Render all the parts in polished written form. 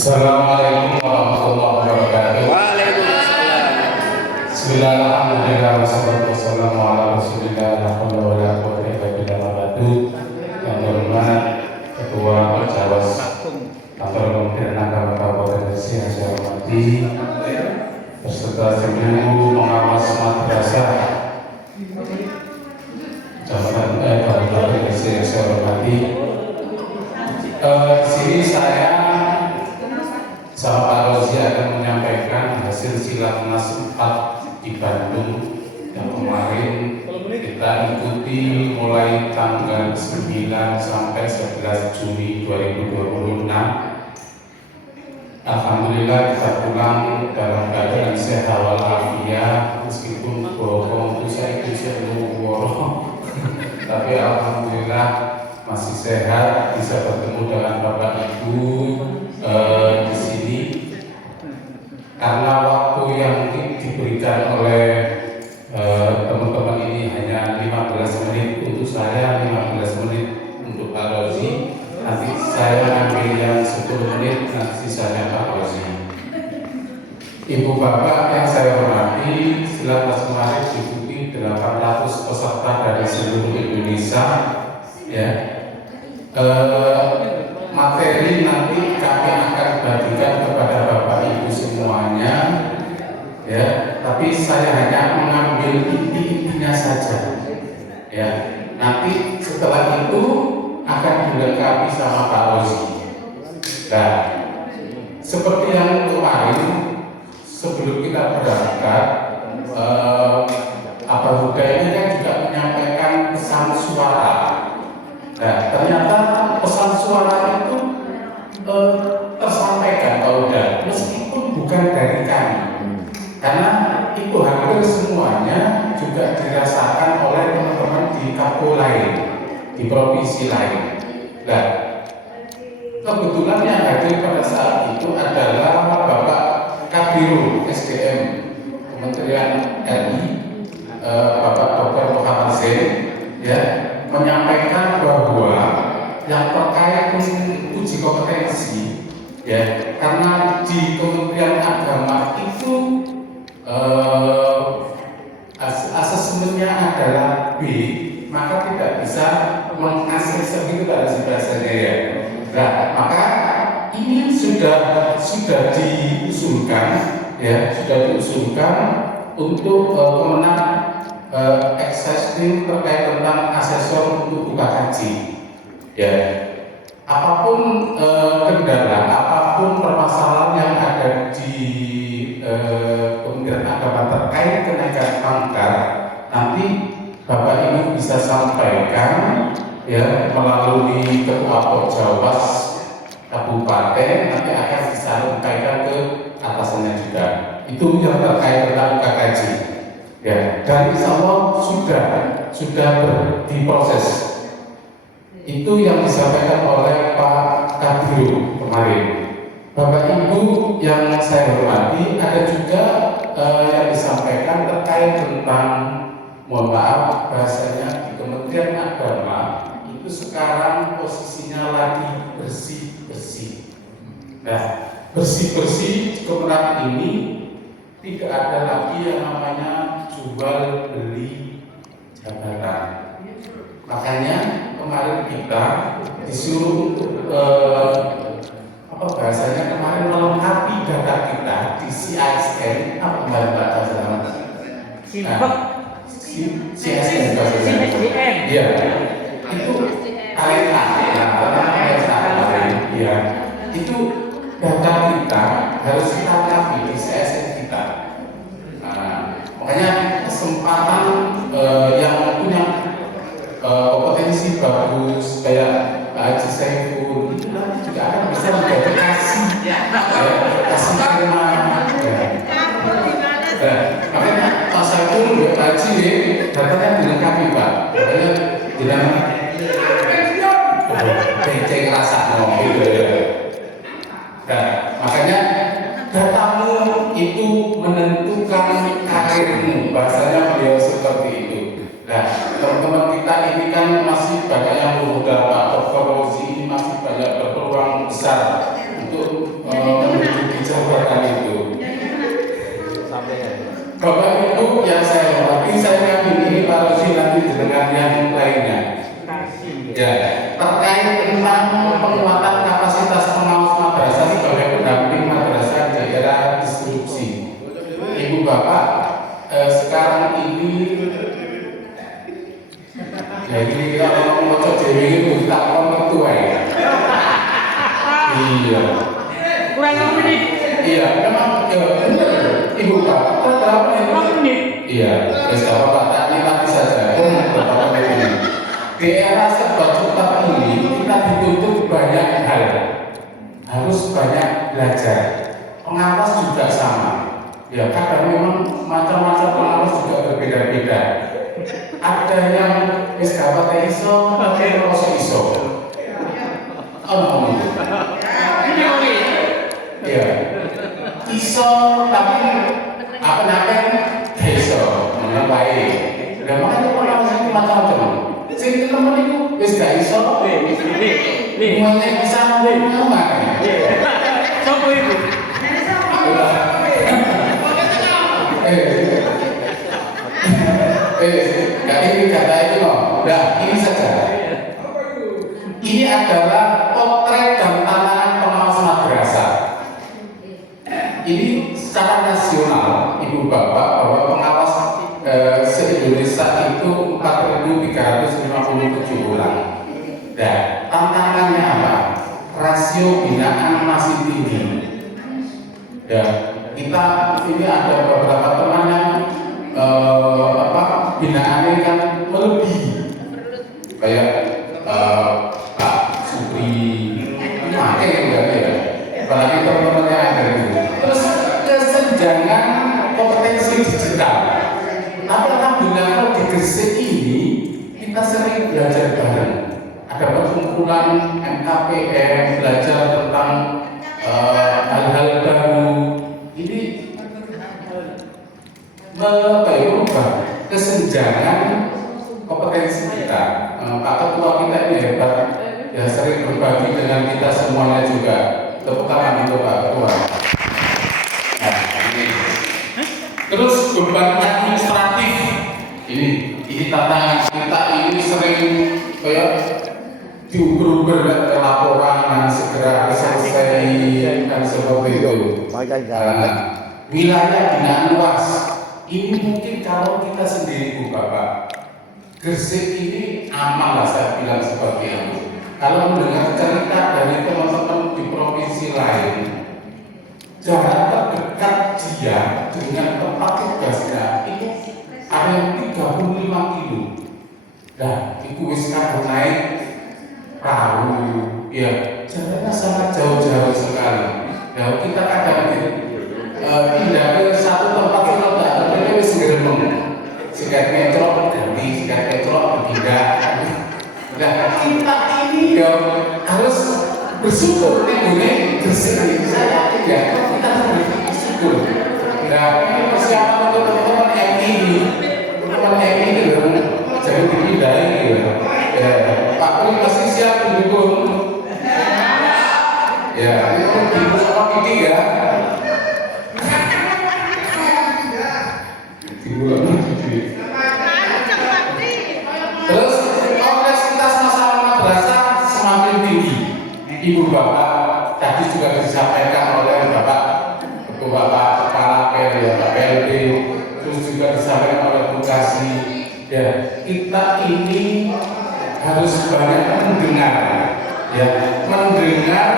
Assalamualaikum warahmatullahi wabarakatuh. Waalaikumsalam. Bismillahirrahmanirrahim. Wassalamualaikum warahmatullahi wabarakatuh. Yang terhormat Ketua Perjawas Kantor Kementerian Agama Kabupaten Gresik yang saya hormati, beserta seluruh pengawas madrasah Kabupaten Gresik yang saya hormati. Di sini saya sama Pak Rozi akan menyampaikan hasil Silatnas 4 di Bandung yang kemarin kita ikuti mulai tanggal 9 sampai 11 Juni 2026. Alhamdulillah kita pulang dalam keadaan sehat walafiat, meskipun bohong itu saya tapi alhamdulillah masih sehat, bisa bertemu dengan Bapak Ibu di sini. Karena waktu yang diberikan oleh teman-teman ini hanya 15 menit untuk saya, 15 menit untuk Pak Rozi. Nanti saya ambil yang 10 menit, nanti sisanya Pak Rozi. Ibu Bapak yang saya hormati, Silatnas kemarin diikuti 800 peserta dari seluruh Indonesia. Ya, materi nanti kami akan bagikan kepada Bapak Ibu semuanya, ya. Tapi saya hanya mengambil inti-intinya saja, ya. Nanti setelah itu akan dilengkapi sama Pak Rozi. Nah, seperti yang kemarin sebelum kita berangkat, Abah Huda ini kan juga menyampaikan pesan suara. Nah, ternyata pesan suara itu tersampaikan Pak Huda, meskipun bukan dari kami, karena itu hampir semuanya juga dirasakan oleh teman-teman di kampung lain, di provinsi lain. Nah, kebetulan yang hadir pada saat itu adalah Bapak Kabiro SDM Kementerian RI, Bapak Dr. Muhammad Zain, ya, menyampaikan bahwa yang terkait uji kompetensi, ya, karena di Kementerian Agama itu asesmennya adalah B, maka tidak bisa mengasesmen itu dari bahasanya, ya. Nah, maka ini sudah diusulkan, ya, untuk kemenang existing terkait tentang asesor untuk buka kaji, ya. Apapun kendala, apapun permasalahan yang ada di Kementerian Agama terkait kenaikan pangkat, nanti Bapak Ibu bisa sampaikan, ya, melalui Ketua Perjawas Kabupaten, nanti akan disampaikan ke atasannya juga. Itu yang terkait tentang KKJ, ya. Dan insya Allah sudah diproses. Itu yang disampaikan oleh Pak Kabiro kemarin. Bapak Ibu yang saya hormati, ada juga yang disampaikan terkait tentang, mohon maaf bahasanya, di Kementerian Agama itu sekarang posisinya lagi bersih-bersih. Nah, bersih-bersih kemenang ini tidak ada lagi yang namanya jual beli jabatan. Makanya kemarin kita disuruh untuk bahasanya kemarin melengkapi data kita di CISN, apa kemarin Pak Hasan? CISN, ya, itu KLA, ya, itu data kita harus kita lengkapi di CISN kita. Makanya kesempatan yang punya kompetensi bagus kayak Haji Saiful itu nanti juga akan bisa mendedikasi, kasih terima, makanya Pak Saiful ya Pak Haji datanya dilengkapi Pak, makanya bilang becek rasa gitu ya. Nah, makanya datamu itu menentukan karirmu, bahasanya beliau seperti itu. Nah, teman-teman kita ini kan masih banyak yang muda, Pak Dr. Rozi ini masih banyak berpeluang besar untuk Bapak Ibu yang saya hormati, saya ini Pak Rosi nanti dengan yang lainnya. Ya, terkait tentang penguatan kapasitas pengawas madrasah sebagai pendamping madrasah daerah instruksi. Ibu Bapak, sekarang ini jadi kalau mau dewi itu tak mau ketua ya. Iya. Kurang menit. Iya, memang benar. Ibu Bapak, berapa menit? Iya, Bapak tadi saja. Berapa menit ini? Di era serba cepat ini kita dituntut banyak hal, harus banyak belajar. Pengawas juga sama. Ya, kadang memang macam-macam pengawas juga berbeda-beda. Ada yang iskapat iso, ada yang iso. Oh, iya. Iso tapi apa iso, mengenai. Dan makanya pengawas itu macam-macam. Sing temen itu wis gak iso. Mulai bisa ngomong. Sopo itu? Gak ini kata itu loh. Nah, ini saja. Ini adalah potret dan tantangan pengawas madrasah. Ini secara nasional, Ibu Bapak, bahwa pengawas se-Indonesia itu 4.357 orang. Dan tantangannya apa? Rasio binaan masih tinggi. Ya, kita ini ada beberapa teman yang binaannya kan melebihi, kayak Pak Supri, pakai enggak ya? Apalagi teman-temannya ada itu. Terus kesenjangan kompetensi digital. Tapi alhamdulillah di Gresik ini kita sering belajar bareng. Ada perkumpulan MKPM, belajar tentang hal-hal baru. Ini merubah kesenjangan kompetensi kita. Pak Ketua kita ini hebat, ya sering berbagi dengan kita semuanya juga. Tepuk tangan untuk Pak Ketua. Nah, ini. Terus beban administratif ini tantangan kita ini sering kayak diuber-uber laporan dan segera selesai dan seperti itu. Wilayah binaan luas ini mungkin kalau kita sendiri Bu Bapak, Gresik ini aman lah saya bilang seperti itu. Kalau mendengar cerita dari teman-teman di provinsi lain, jarak terdekat dia dengan tempat tugasnya itu ada yang 35 kilo. Nah, itu wis kadung naik perahu, ya jaraknya sangat jauh-jauh sekali. Ya kita kadang pindah ke satu tempat kalau tidak terdengar wis geremeng. Sikat metro ganti, sikat metro berpindah. Nah, kita ini ya harus bersyukur nih Gresik ini saya ya kita harus bersyukur. Nah, ini persiapan untuk teman-teman yang ini, teman-teman yang ini loh, jangan dipindahin gitu. Ya, Pak Pri masih siap mendukung. Ya, ini diberi sama Kiki ya. Terus kompleksitas masalah madrasah semakin tinggi. Ibu Bapak tadi juga disampaikan oleh Bapak Kepala PLD, terus juga disampaikan oleh Bukasi. Ya, kita ini harus banyak mendengar, ya, mendengar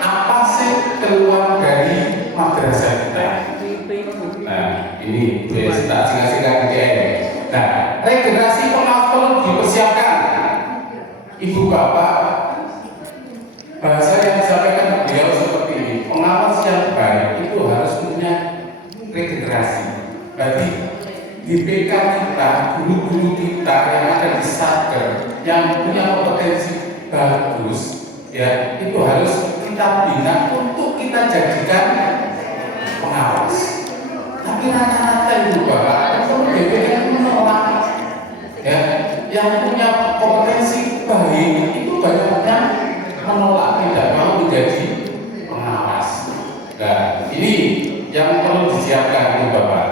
apa sih keluar dari madrasah kita. Nah, ini tak singkat-singkat dia. Nah, regenerasi pengawas perlu dipersiapkan. Ibu Bapak, bahasa yang disampaikan beliau seperti ini, pengawas yang baik itu harus punya regenerasi. Berarti di BK kita, guru-guru kita yang ada di Satker, yang punya kompetensi bagus, ya itu harus kita bina untuk kita jadikan pengawas. Tapi rata-rata Ibu Bapak, kalau BPK menolak, ya, yang punya kompetensi baik itu banyaknya menolak, tidak mau menjadi pengawas. Nah, ini yang perlu disiapkan Ibu Bapak.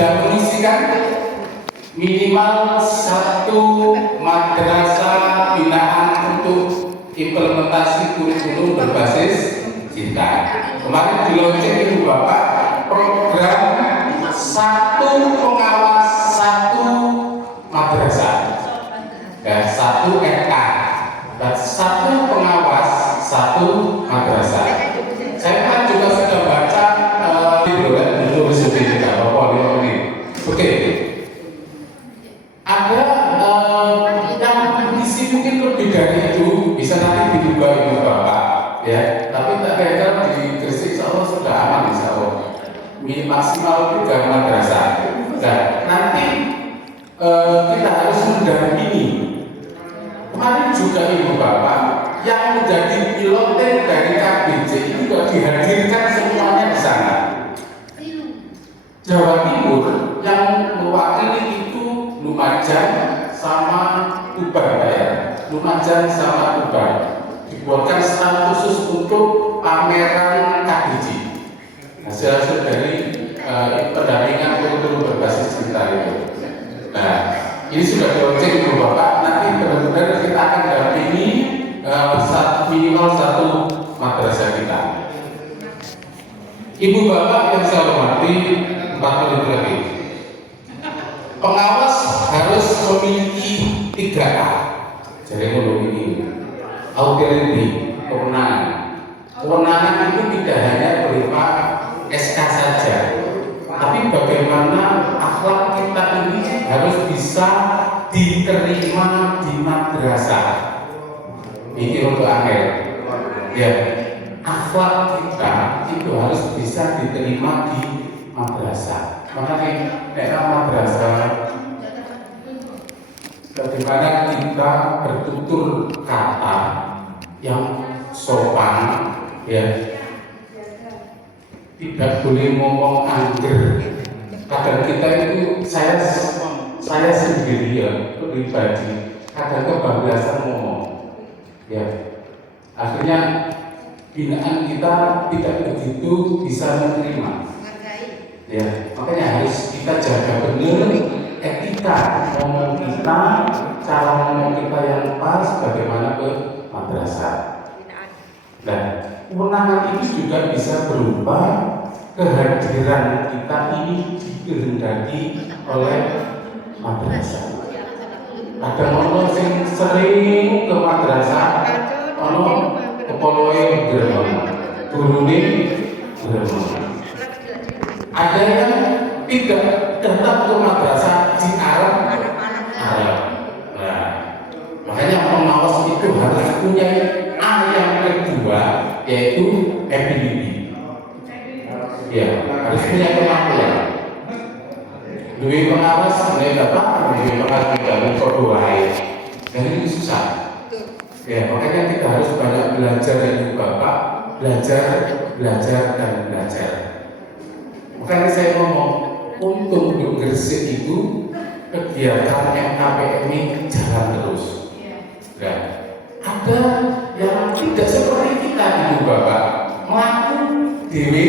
sudah mengisikan minimal satu madrasah binaan untuk implementasi kurikulum berbasis cinta. Kemarin di launching Ibu Bapak program satu pengawas satu madrasah, ya, satu RK dan satu pengawas satu madrasah. Saya kan juga sudah baca oke. Ada yang isi mungkin lebih dari itu, bisa nanti dibuka Ibu Bapak, ya. Tapi tak kira di Gresik insya Allah sudah aman, insya Allah. Maksimal 3 madrasah. Nah, nanti kita harus mendampingi. Kemarin juga Ibu Bapak yang menjadi pilot dari KBJ itu juga dihadirkan semuanya di sana. Jawa Timur yang mewakili itu Lumajang sama Tuban, ya. Lumajang sama Tuban dibuatkan stand khusus untuk pameran KBJ. Hasil dari pendampingan kurikulum berbasis cinta itu. Nah, ini sudah dilaunching Ibu Bapak. Nanti benar-benar kita akan dampingi minimal satu madrasah kita. Ibu Bapak yang saya hormati, 4 menit lagi. Pengawas harus memiliki 3A. Jadi ini authority, kewenangan. Kewenangan itu tidak hanya berupa SK saja, tapi bagaimana akhlak kita ini harus bisa diterima di madrasah. Ini untuk akhir, ya. Akhlak kita itu harus bisa diterima di madrasah. Makanya daerah madrasah, bagaimana kita bertutur kata yang sopan, ya. Tidak boleh ngomong angger. Kadang kita itu, saya sendiri, ya, pribadi, kadang kebablasan ngomong, ya. Akhirnya binaan kita tidak begitu bisa menerima, ya. Makanya harus kita jaga benar etika ngomong kita, cara ngomong kita yang pas, bagaimana ke madrasah. Dan kewenangan ini juga bisa berupa kehadiran kita ini dikehendaki oleh madrasah. Ada orang yang sering ke madrasah, orang kepoloe berapa, turune berapa. Ada yang tidak datang ke madrasah di Arab. Nah, makanya pengawas itu harus punya A yang kedua, yaitu ability. Ya, harus punya kemampuan. Duit pengawas, duit pengawas tidak memperduai, dan itu susah. Ya, makanya kita harus banyak belajar dari Bapak, belajar dan belajar. Makanya saya ngomong, untuk di Gresik itu kegiatan MKPM ini jalan terus. Ya, ada yang tidak seperti kita Ibu Bapak, melakukan dewi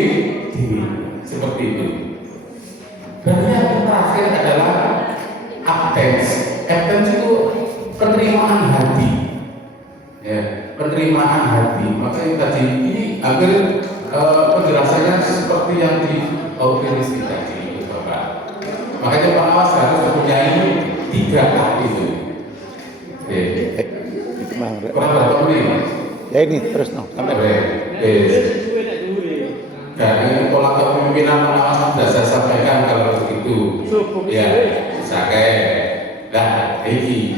seperti itu. Dan yang terakhir adalah absence. Absence itu penerimaan hati. Ya, penerimaan hati. Makanya tadi ini hampir penjelasannya seperti yang di audiensi tadi, Bapak. Makanya pengawas harus mempunyai 3A itu. Itu mah. Kurang berapa menit? Ya ini terus no sampai. Dan ini pola kepemimpinan pengawas sudah saya sampaikan kalau begitu. Ya, saya. Nah, ini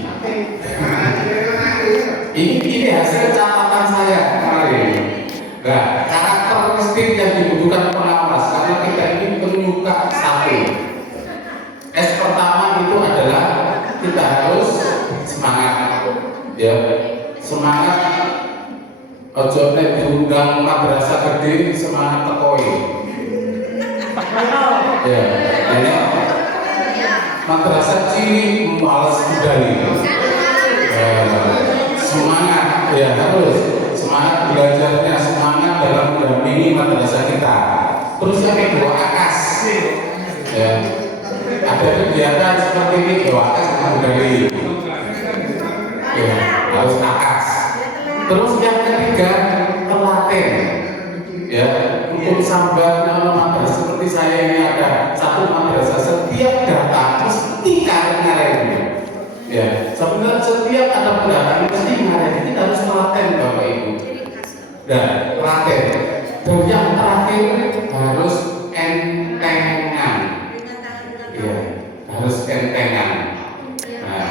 hasil catatan saya kemarin. Nah, karakteristik yang dibutuhkan pengawas karena kita ini penyuka satu. S pertama itu adalah kita harus semangat, ya, semangat. Ojo nek diundang madrasah gede semangat tekoi. Ya, ini madrasah cilik males budali. Semangat, ya harus semangat belajarnya, semangat dalam mendampingi madrasah kita. Terus yang kedua akas, ya ada kegiatan seperti ini, doakan sama budaya. Ya, harus akas. Terus yang ketiga, telaten. Ya, untuk sambat madrasah seperti saya ini ada satu madrasah, setiap datang mesti ngaret-ngaret. Ya, sebenarnya setiap ada pendatang mesti ngaret. Ini harus telaten Bapak Ibu. Dan telaten. Dan yang terakhir harus entengan. Ya, harus entengan. Nah,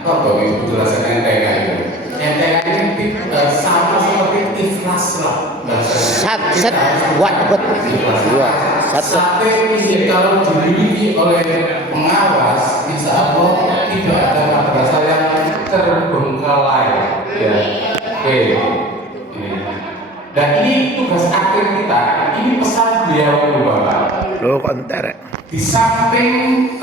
Bapak Ibu jelaskan entengan itu. Entengan ini sama seperti ikhlas lah. Sat what dua sat Sampai ini kalau dimiliki oleh pengawas, insya Allah tidak ada madrasah yang terbengkalai. Ya, oke. Dan ini tugas akhir kita. Ini pesan beliau Bapak. lo konter. Di samping